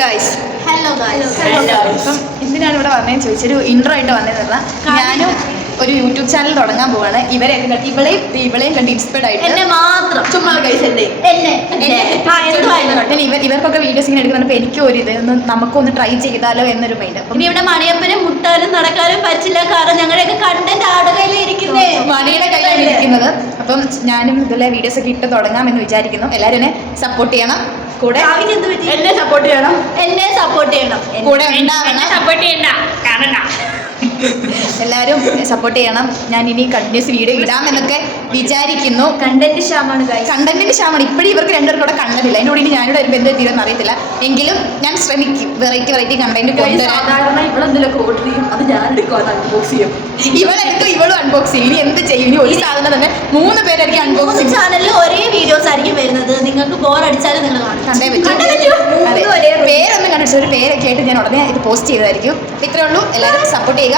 Guys. അപ്പം എന്തിനാണ് ഇവിടെ വന്നതെന്ന് ചോദിച്ചൊരു ഇൻട്രോ ആയിട്ട് വന്നതെന്ന്. ഞാനും ഒരു യൂട്യൂബ് ചാനൽ തുടങ്ങാൻ പോവാണ്. ഇവരെയൊക്കെ കണ്ട് ഇവളെയും കണ്ട് ഇൻസ്പയർഡ് ആയിട്ട് എന്നെ മാത്രം ചുമ്മാ ഗൈസ് ഇവർക്കൊക്കെ വീഡിയോസ് ഇങ്ങനെ എടുക്കുന്നുണ്ട്. എനിക്കും ഒരു ഇത് നമുക്കൊന്ന് ട്രൈ ചെയ്താലോ എന്നൊരു മൈൻഡ്. ഇനി ഇവിടെ മണിയപ്പനും മുട്ടാനും നടക്കാനും പറ്റില്ല, കാരണം ഞങ്ങളുടെയൊക്കെ കണ്ടന്റ് ആടുകയിലേ ഇരിക്കുന്നേ, മണിയുടെ കയ്യിലാണ് ഇരിക്കുന്നത്. അപ്പം ഞാനും ഇതിലെ വീഡിയോസ് ഒക്കെ ഇട്ട് തുടങ്ങാമെന്ന് വിചാരിക്കുന്നു. എല്ലാവരും എന്നെ സപ്പോർട്ട് ചെയ്യണം. കൂടെ എന്നെ സപ്പോർട്ട് ചെയ്യണം, കൂടെ ഉണ്ടാവണം. സപ്പോർട്ട് ചെയ്യണ്ട കാണണ്ട. എല്ലാവരും സപ്പോർട്ട് ചെയ്യണം. ഞാൻ ഇനി കണ്ടിന്യൂസ് വീഡിയോ ഇടാമെന്നൊക്കെ വിചാരിക്കുന്നു. കണ്ടന്റ് ക്ഷാമാണ്, കണ്ടന്റിന്റെ ക്ഷാമാണ്. ഇപ്പോഴും ഇവർക്ക് രണ്ടുപേർക്കും കൂടെ കണ്ടതില്ല. അതിനോട് ഇനി ഞാനിവിടെ വരുമ്പോൾ എന്ത് തീരുമെന്ന് അറിയത്തില്ല. എങ്കിലും ഞാൻ ശ്രമിക്കും വെറൈറ്റി കണ്ടന്റ് കൊണ്ടുവരാൻ. ഇവളെടുക്കും, ഇവളും അൺബോക്സ് ചെയ്യും. ഇനി എന്ത് ചെയ്യും? ഇനി ഒരു സാധനം തന്നെ 3 പേരായിരിക്കും അൺബോക്സിംഗ്. ചാനലിൽ ഒരേ വീഡിയോസ് ആയിരിക്കും വരുന്നത്. നിങ്ങൾക്ക് ബോർ അടിച്ചാലും നിങ്ങൾ കണ്ടേ പറ്റും. പേരൊന്നും കണ്ടിട്ട് ഒരു പേരൊക്കെ ആയിട്ട് ഞാൻ ഉടനെ ഇത് പോസ്റ്റ് ചെയ്തതായിരിക്കും. ഇത്രേ ഉള്ളൂ. എല്ലാവരും സപ്പോർട്ട് ചെയ്യുക.